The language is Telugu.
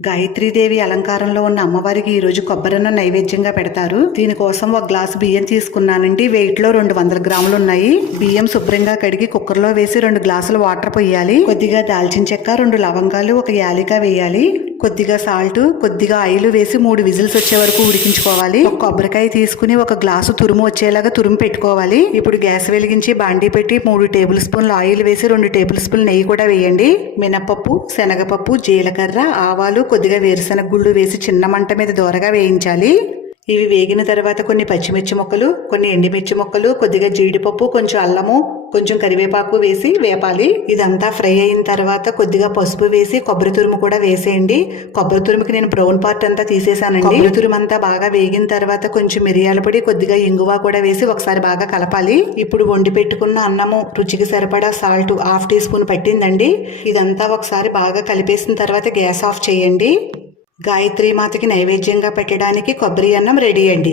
గాయత్రీదేవి అలంకారంలో ఉన్న అమ్మవారికి ఈ రోజు కొబ్బరన్న నైవేద్యంగా పెడతారు. దీనికోసం ఒక గ్లాసు బియ్యం తీసుకున్నానండి. వెయిట్ లో 200 గ్రాములు ఉన్నాయి. బియ్యం శుభ్రంగా కడిగి కుక్కర్లో వేసి 2 గ్లాసులు వాటర్ పోయాలి. కొద్దిగా దాల్చిన చెక్క, 2 లవంగాలు, 1 యాలిక వేయాలి. కొద్దిగా సాల్ట్, కొద్దిగా ఆయిల్ వేసి 3 విజిల్స్ వచ్చే వరకు ఉడికించుకోవాలి. ఒక కొబ్బరికాయ తీసుకుని 1 గ్లాసు తురుము వచ్చేలాగా తురుము పెట్టుకోవాలి. ఇప్పుడు గ్యాస్ వెలిగించి బాండీ పెట్టి 3 టేబుల్ స్పూన్లు ఆయిల్ వేసి 2 టేబుల్ స్పూన్లు నెయ్యి కూడా వేయండి. మినపప్పు, శనగపప్పు, జీలకర్ర, ఆవాలు, కొద్దిగా వేరుశనగ గుళ్ళు వేసి చిన్న మంట మీద దోరగా వేయించాలి. ఇవి వేగిన తర్వాత కొన్ని పచ్చిమిర్చి ముక్కలు, కొన్ని ఎండుమిర్చి ముక్కలు, కొద్దిగా జీడిపప్పు, కొంచెం అల్లము, కొంచెం కరివేపాకు వేసి వేపాలి. ఇదంతా ఫ్రై అయిన తర్వాత కొద్దిగా పసుపు వేసి కొబ్బరి తురుము కూడా వేసేయండి. కొబ్బరి తురుముకి నేను బ్రౌన్ పార్ట్ అంతా తీసేసానండి. కొబ్బరి తురుము అంతా బాగా వేగిన తర్వాత కొంచెం మిరియాల పొడి, కొద్దిగా ఇంగువ కూడా వేసి ఒకసారి బాగా కలపాలి. ఇప్పుడు వండి పెట్టుకున్న అన్నము, రుచికి సరిపడా సాల్ట్ 1/2 టీ స్పూన్ పట్టిందండి. ఇదంతా ఒకసారి బాగా కలిపేసిన తర్వాత గ్యాస్ ఆఫ్ చేయండి. గాయత్రీ మాతకి నైవేద్యంగా పెట్టడానికి కొబ్బరి అన్నం రెడీ అండి.